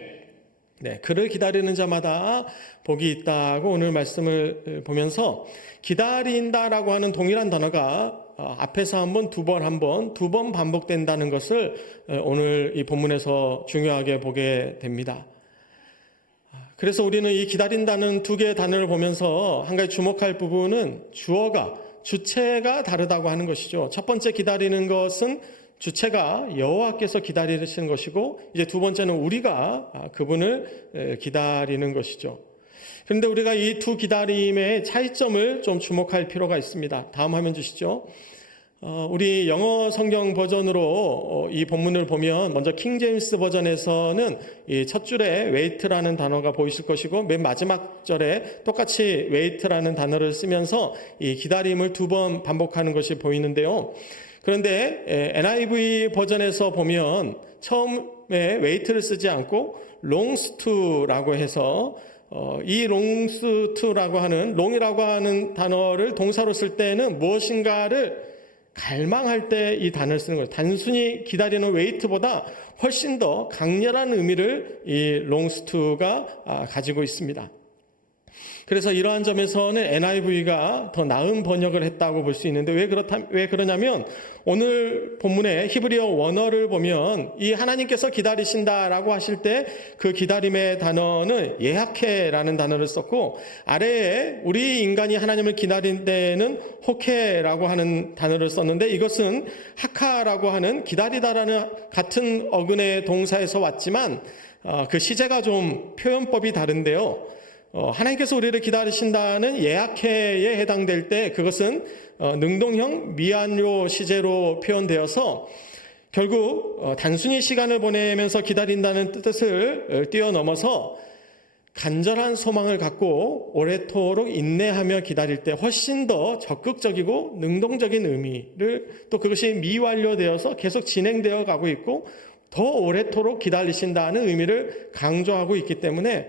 네, 그를 기다리는 자마다 복이 있다고 오늘 말씀을 보면서 기다린다라고 하는 동일한 단어가 앞에서 두 번 반복된다는 것을 오늘 이 본문에서 중요하게 보게 됩니다. 그래서 우리는 이 기다린다는 두 개의 단어를 보면서 한 가지 주목할 부분은 주체가 다르다고 하는 것이죠. 첫 번째 기다리는 것은 주체가 여호와께서 기다리시는 것이고 이제 두 번째는 우리가 그분을 기다리는 것이죠. 그런데 우리가 이 두 기다림의 차이점을 좀 주목할 필요가 있습니다. 다음 화면 주시죠. 우리 영어 성경 버전으로 이 본문을 보면 먼저 킹 제임스 버전에서는 이 첫 줄에 wait라는 단어가 보이실 것이고 맨 마지막 절에 똑같이 wait라는 단어를 쓰면서 이 기다림을 두 번 반복하는 것이 보이는데요. 그런데 NIV 버전에서 보면 처음에 wait를 쓰지 않고 longs to라고 해서 이 longs to라고 하는 long이라고 하는 단어를 동사로 쓸 때는 무엇인가를 갈망할 때 이 단어를 쓰는 거예요. 단순히 기다리는 wait보다 훨씬 더 강렬한 의미를 이 longs to가 가지고 있습니다. 그래서 이러한 점에서는 NIV가 더 나은 번역을 했다고 볼 수 있는데 왜 그러냐면 오늘 본문의 히브리어 원어를 보면 이 하나님께서 기다리신다라고 하실 때 그 기다림의 단어는 예하케라는 단어를 썼고 아래에 우리 인간이 하나님을 기다린 때에는 호케라고 하는 단어를 썼는데 이것은 하카라고 하는 기다리다라는 같은 어근의 동사에서 왔지만 그 시제가 좀 표현법이 다른데요. 하나님께서 우리를 기다리신다는 예하케에 해당될 때 그것은 능동형 미완료 시제로 표현되어서 결국 단순히 시간을 보내면서 기다린다는 뜻을 뛰어넘어서 간절한 소망을 갖고 오래도록 인내하며 기다릴 때 훨씬 더 적극적이고 능동적인 의미를 또 그것이 미완료되어서 계속 진행되어 가고 있고 더 오래도록 기다리신다는 의미를 강조하고 있기 때문에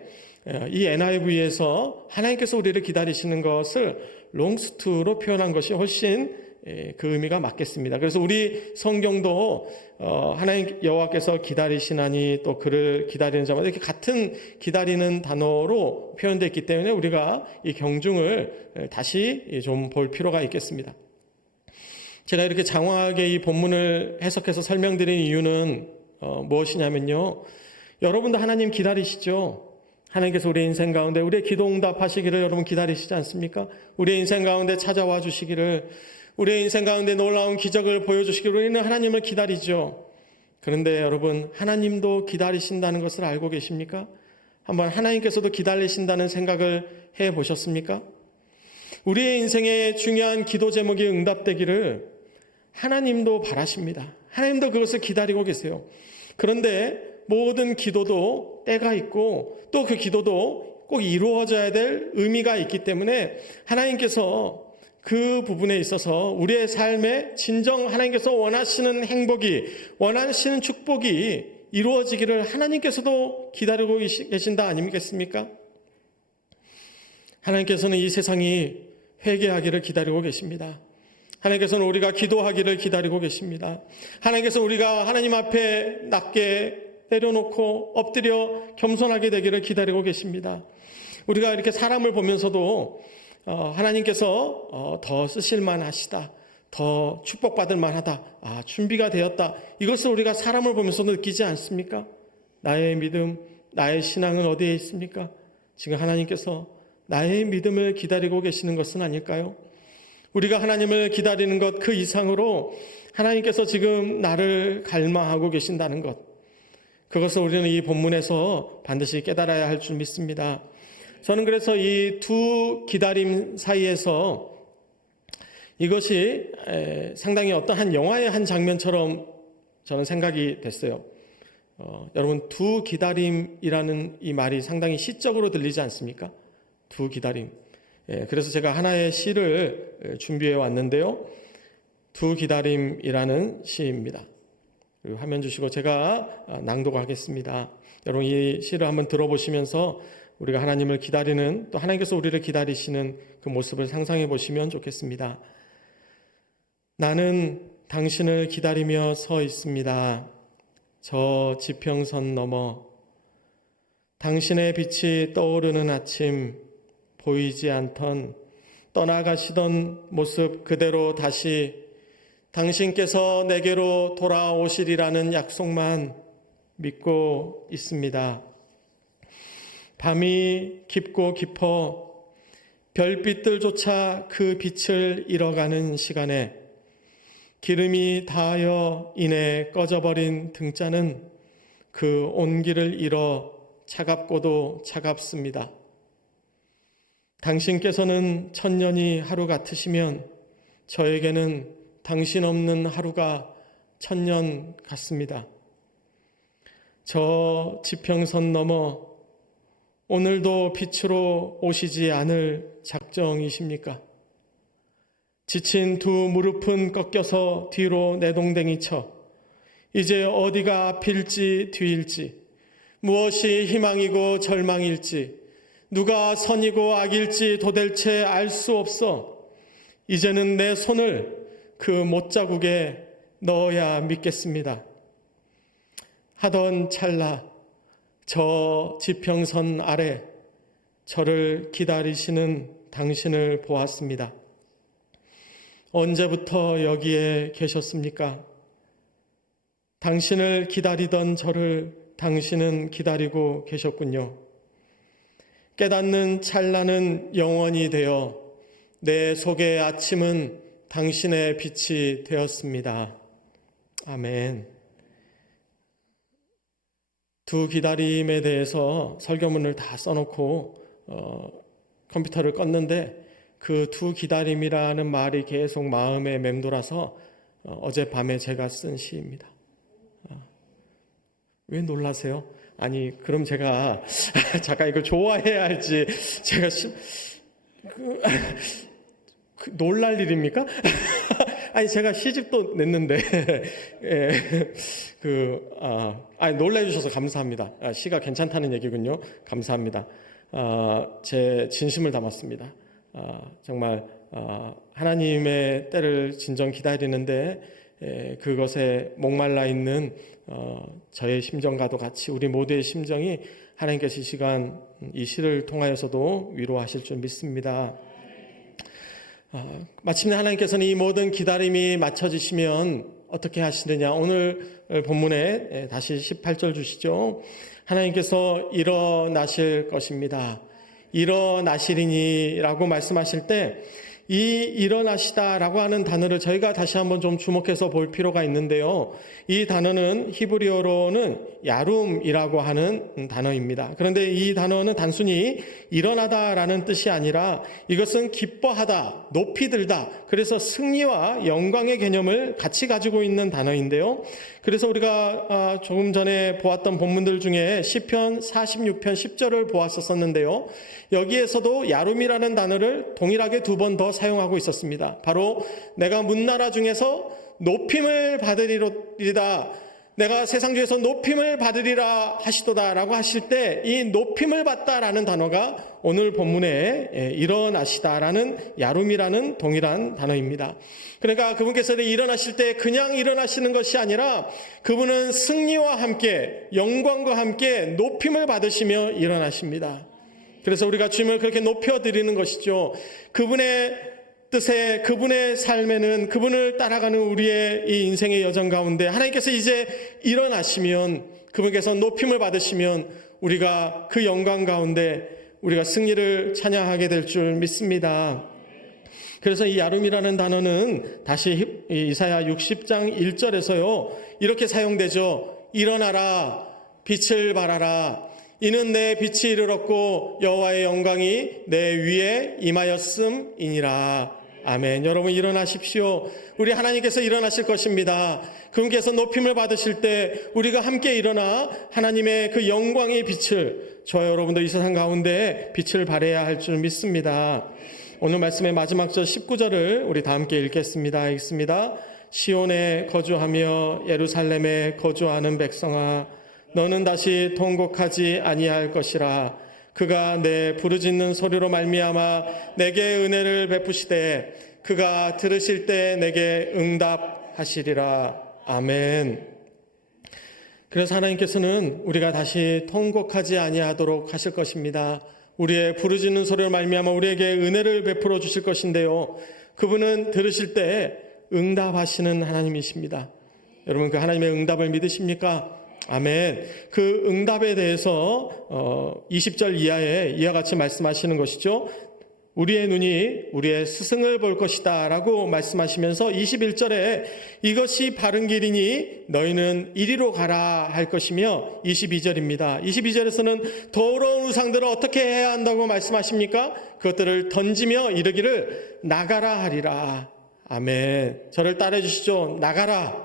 이 NIV에서 하나님께서 우리를 기다리시는 것을 longs to로 표현한 것이 훨씬 그 의미가 맞겠습니다. 그래서 우리 성경도 하나님 여호와께서 기다리시나니 또 그를 기다리는 자마다 이렇게 같은 기다리는 단어로 표현되어 있기 때문에 우리가 이 경중을 다시 좀 볼 필요가 있겠습니다. 제가 이렇게 장황하게 이 본문을 해석해서 설명드린 이유는 무엇이냐면요. 여러분도 하나님 기다리시죠? 하나님께서 우리의 인생 가운데 우리의 기도 응답하시기를 여러분 기다리시지 않습니까? 우리의 인생 가운데 찾아와 주시기를, 우리의 인생 가운데 놀라운 기적을 보여주시기를 우리는 하나님을 기다리죠. 그런데 여러분 하나님도 기다리신다는 것을 알고 계십니까? 한번 하나님께서도 기다리신다는 생각을 해보셨습니까? 우리의 인생의 중요한 기도 제목이 응답되기를 하나님도 바라십니다. 하나님도 그것을 기다리고 계세요. 그런데 모든 기도도 때가 있고 또 그 기도도 꼭 이루어져야 될 의미가 있기 때문에 하나님께서 그 부분에 있어서 우리의 삶에 진정 하나님께서 원하시는 행복이, 원하시는 축복이 이루어지기를 하나님께서도 기다리고 계신다 아니겠습니까? 하나님께서는 이 세상이 회개하기를 기다리고 계십니다. 하나님께서는 우리가 기도하기를 기다리고 계십니다. 하나님께서 우리가 하나님 앞에 낮게 내려놓고 엎드려 겸손하게 되기를 기다리고 계십니다. 우리가 이렇게 사람을 보면서도 하나님께서 더 쓰실 만하시다, 더 축복받을 만하다, 준비가 되었다, 이것을 우리가 사람을 보면서 느끼지 않습니까? 나의 믿음, 나의 신앙은 어디에 있습니까? 지금 하나님께서 나의 믿음을 기다리고 계시는 것은 아닐까요? 우리가 하나님을 기다리는 것 그 이상으로 하나님께서 지금 나를 갈망하고 계신다는 것, 그것을 우리는 이 본문에서 반드시 깨달아야 할 줄 믿습니다. 저는 그래서 이 두 기다림 사이에서 이것이 상당히 어떤 한 영화의 한 장면처럼 저는 생각이 됐어요. 여러분, 두 기다림이라는 이 말이 상당히 시적으로 들리지 않습니까? 두 기다림. 그래서 제가 하나의 시를 준비해 왔는데요. 두 기다림이라는 시입니다. 그리고 화면 주시고 제가 낭독하겠습니다. 여러분, 이 시를 한번 들어보시면서 우리가 하나님을 기다리는, 또 하나님께서 우리를 기다리시는 그 모습을 상상해 보시면 좋겠습니다. 나는 당신을 기다리며 서 있습니다. 저 지평선 너머 당신의 빛이 떠오르는 아침, 보이지 않던 떠나가시던 모습 그대로 다시 당신께서 내게로 돌아오시리라는 약속만 믿고 있습니다. 밤이 깊고 깊어 별빛들조차 그 빛을 잃어가는 시간에 기름이 닿아 이내 꺼져버린 등잔은 그 온기를 잃어 차갑고도 차갑습니다. 당신께서는 천년이 하루 같으시면 저에게는 당신 없는 하루가 천년 같습니다. 저 지평선 너머 오늘도 빛으로 오시지 않을 작정이십니까? 지친 두 무릎은 꺾여서 뒤로 내동댕이 쳐 이제 어디가 앞일지 뒤일지, 무엇이 희망이고 절망일지, 누가 선이고 악일지 도대체 알 수 없어 이제는 내 손을 그 못자국에 넣어야 믿겠습니다. 하던 찰나 저 지평선 아래 저를 기다리시는 당신을 보았습니다. 언제부터 여기에 계셨습니까? 당신을 기다리던 저를 당신은 기다리고 계셨군요. 깨닫는 찰나는 영원히 되어 내 속의 아침은 당신의 빛이 되었습니다. 아멘. 두 기다림에 대해서 설교문을 다 써놓고 컴퓨터를 껐는데 그 두 기다림이라는 말이 계속 마음에 맴돌아서 어젯밤에 제가 쓴 시입니다. 왜 놀라세요? 아니, 그럼 제가 잠깐 이걸 좋아해야 할지 제가 놀랄 일입니까? 아니, 제가 시집도 냈는데 놀라주셔서 감사합니다. 시가 괜찮다는 얘기군요. 감사합니다. 제 진심을 담았습니다. 정말 하나님의 때를 진정 기다리는데 그것에 목말라 있는 저의 심정과도 같이 우리 모두의 심정이 하나님께서 이 시간 이 시를 통하여서도 위로하실 줄 믿습니다. 마침내 하나님께서는 이 모든 기다림이 맞춰지시면 어떻게 하시느냐. 오늘 본문에 다시 18절 주시죠. 하나님께서 일어나실 것입니다. 일어나시리니 라고 말씀하실 때 이 일어나시다라고 하는 단어를 저희가 다시 한번 좀 주목해서 볼 필요가 있는데요. 이 단어는 히브리어로는 야룸이라고 하는 단어입니다. 그런데 이 단어는 단순히 일어나다라는 뜻이 아니라 이것은 기뻐하다, 높이 들다, 그래서 승리와 영광의 개념을 같이 가지고 있는 단어인데요. 그래서 우리가 조금 전에 보았던 본문들 중에 시편 46편 10절을 보았었는데요. 여기에서도 야룸이라는 단어를 동일하게 두 번 더 사용하고 있었습니다. 바로 내가 문나라 중에서 높임을 받으리로다, 내가 세상 중에서 높임을 받으리라 하시도다 라고 하실 때 이 높임을 받다라는 단어가 오늘 본문에 일어나시다라는 야룸이라는 동일한 단어입니다. 그러니까 그분께서는 일어나실 때 그냥 일어나시는 것이 아니라 그분은 승리와 함께 영광과 함께 높임을 받으시며 일어나십니다. 그래서 우리가 주님을 그렇게 높여드리는 것이죠. 그분의 뜻에, 그분의 삶에는, 그분을 따라가는 우리의 이 인생의 여정 가운데 하나님께서 이제 일어나시면, 그분께서 높임을 받으시면 우리가 그 영광 가운데 우리가 승리를 찬양하게 될 줄 믿습니다. 그래서 이 야룸이라는 단어는 다시 이사야 60장 1절에서요 이렇게 사용되죠. 일어나라, 빛을 발하라. 이는 내 빛이 이르렀고 여호와의 영광이 내 위에 임하였음이니라. 아멘. 여러분 일어나십시오. 우리 하나님께서 일어나실 것입니다. 그분께서 높임을 받으실 때 우리가 함께 일어나 하나님의 그 영광의 빛을, 저와 여러분도 이 세상 가운데 빛을 발해야 할 줄 믿습니다. 오늘 말씀의 마지막 절 19절을 우리 다 함께 읽겠습니다. 읽습니다. 시온에 거주하며 예루살렘에 거주하는 백성아, 너는 다시 통곡하지 아니할 것이라. 그가 내 부르짖는 소리로 말미암아 내게 은혜를 베푸시되 그가 들으실 때 내게 응답하시리라. 아멘. 그래서 하나님께서는 우리가 다시 통곡하지 아니하도록 하실 것입니다. 우리의 부르짖는 소리로 말미암아 우리에게 은혜를 베풀어 주실 것인데요, 그분은 들으실 때 응답하시는 하나님이십니다. 여러분 그 하나님의 응답을 믿으십니까? 아멘. 그 응답에 대해서 20절 이하에 이와 같이 말씀하시는 것이죠. 우리의 눈이 우리의 스승을 볼 것이다 라고 말씀하시면서 21절에 이것이 바른 길이니 너희는 이리로 가라 할 것이며, 22절입니다. 22절에서는 더러운 우상들을 어떻게 해야 한다고 말씀하십니까? 그것들을 던지며 이르기를 나가라 하리라. 아멘. 저를 따라 주시죠. 나가라.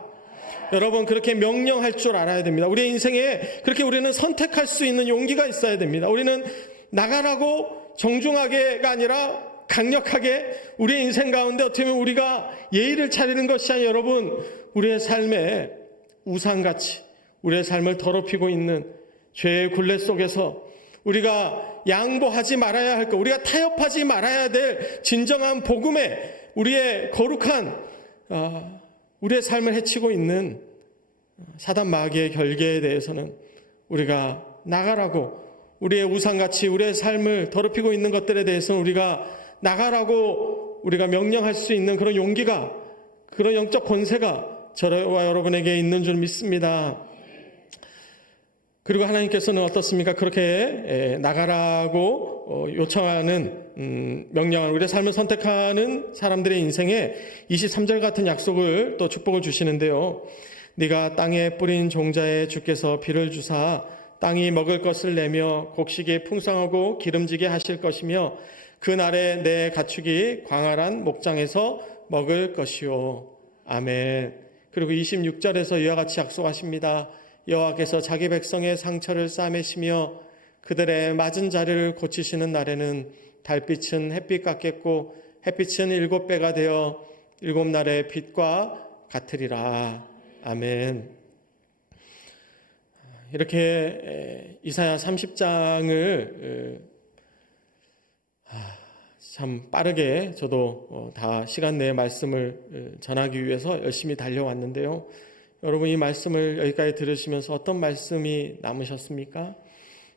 여러분 그렇게 명령할 줄 알아야 됩니다. 우리의 인생에 그렇게 우리는 선택할 수 있는 용기가 있어야 됩니다. 우리는 나가라고 정중하게가 아니라 강력하게 우리의 인생 가운데 어떻게 보면 우리가 예의를 차리는 것이 아니라 여러분 우리의 삶에 우상같이 우리의 삶을 더럽히고 있는 죄의 굴레 속에서 우리가 양보하지 말아야 할 것, 우리가 타협하지 말아야 될 진정한 복음에 우리의 거룩한 우리의 삶을 해치고 있는 사단 마귀의 결계에 대해서는 우리가 나가라고, 우리의 우상같이 우리의 삶을 더럽히고 있는 것들에 대해서는 우리가 나가라고 우리가 명령할 수 있는 그런 용기가, 그런 영적 권세가 저와 여러분에게 있는 줄 믿습니다. 그리고 하나님께서는 어떻습니까? 그렇게 나가라고 요청하는 명령을, 우리의 삶을 선택하는 사람들의 인생에 23절 같은 약속을 또 축복을 주시는데요. 네가 땅에 뿌린 종자에 주께서 비를 주사 땅이 먹을 것을 내며 곡식이 풍성하고 기름지게 하실 것이며 그날에 내 가축이 광활한 목장에서 먹을 것이요. 아멘. 그리고 26절에서 이와 같이 약속하십니다. 여호와께서 자기 백성의 상처를 싸매시며 그들의 맞은 자리를 고치시는 날에는 달빛은 햇빛 같겠고 햇빛은 7배가 되어 7날의 빛과 같으리라. 아멘. 이렇게 이사야 30장을 참 빠르게 저도 다 시간 내에 말씀을 전하기 위해서 열심히 달려왔는데요. 여러분 이 말씀을 여기까지 들으시면서 어떤 말씀이 남으셨습니까?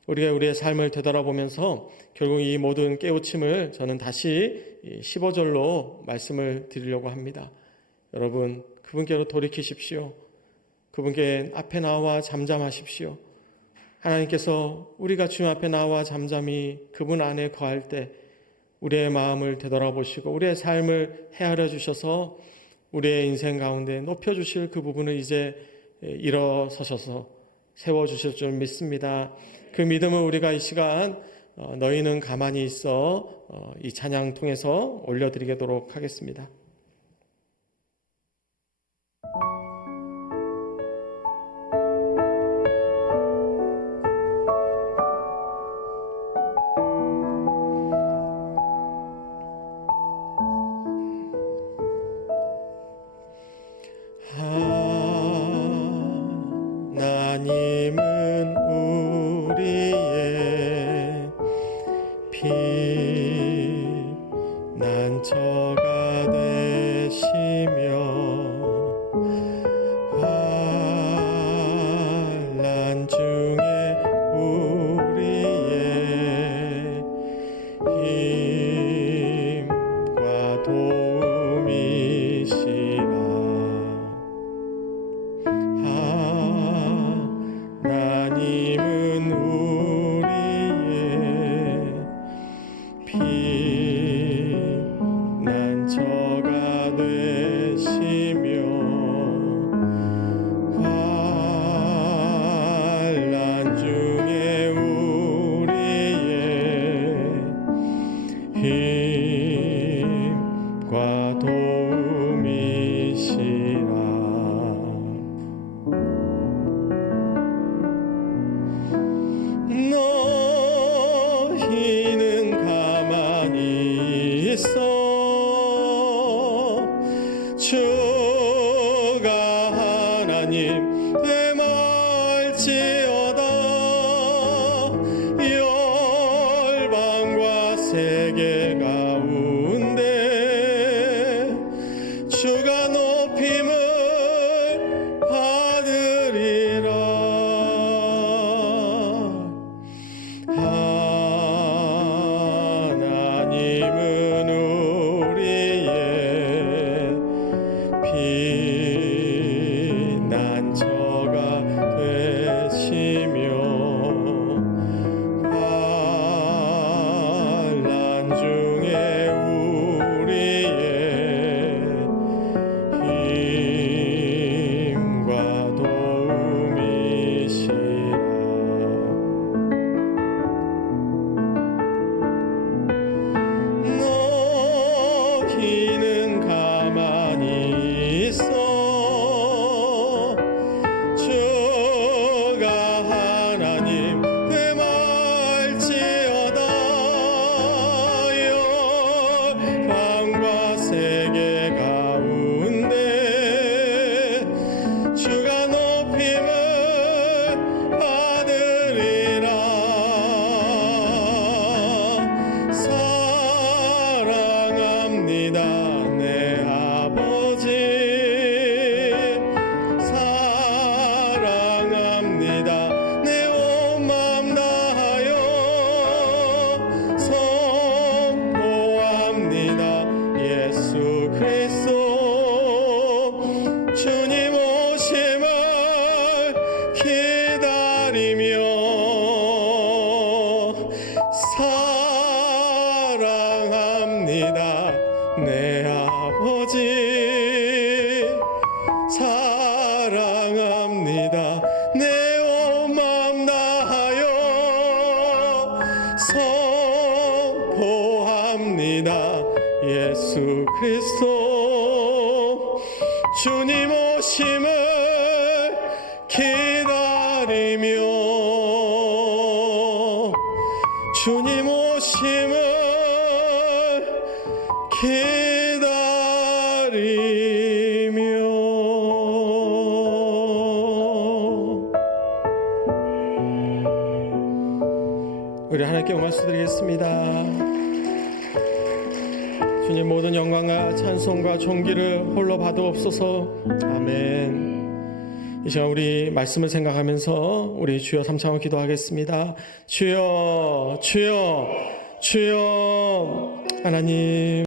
우리가 우리의 삶을 되돌아보면서 결국 이 모든 깨우침을 저는 다시 15절로 말씀을 드리려고 합니다. 여러분 그분께로 돌이키십시오. 그분께 앞에 나와 잠잠하십시오. 하나님께서 우리가 주님 앞에 나와 잠잠히 그분 안에 거할 때 우리의 마음을 되돌아보시고 우리의 삶을 헤아려 주셔서 우리의 인생 가운데 높여주실 그 부분을 이제 일어서셔서 세워주실 줄 믿습니다. 그 믿음을 우리가 이 시간 너희는 가만히 있어 이 찬양 통해서 올려드리도록 하겠습니다. 하나님은 우리의 피난처가 되 하나님 되말지어다. 열방과 세계 가운데 주가 높임을 받으리라. 하나님은 우리의 피난처가 되시며 환난 중에 우리의 힘과 도움이시라. 너희는 가만히 있어 주가 하나님 되말지어다. 열방과 세계 가운데 주가 높임을 받으리라. 사랑합니다 내 아버지. 사랑합니다 내 온 마음 다하여 선포합니다. 예수 그리스도 주님 오심을 기다리며 사랑합니다 내 아버지. 사랑합니다 내 온 마음 다하여 선포합니다. 예수 그리스도 주님 오심을 기다리며 주님 오심을 기다리며. 우리 하나님께 말씀드리겠습니다. 주님 모든 영광과 찬송과 존귀를 홀로 받으옵소서. 아멘. 이 시간 우리 말씀을 생각하면서 우리 주여 삼창을 기도하겠습니다. 주여 주여 주여 하나님.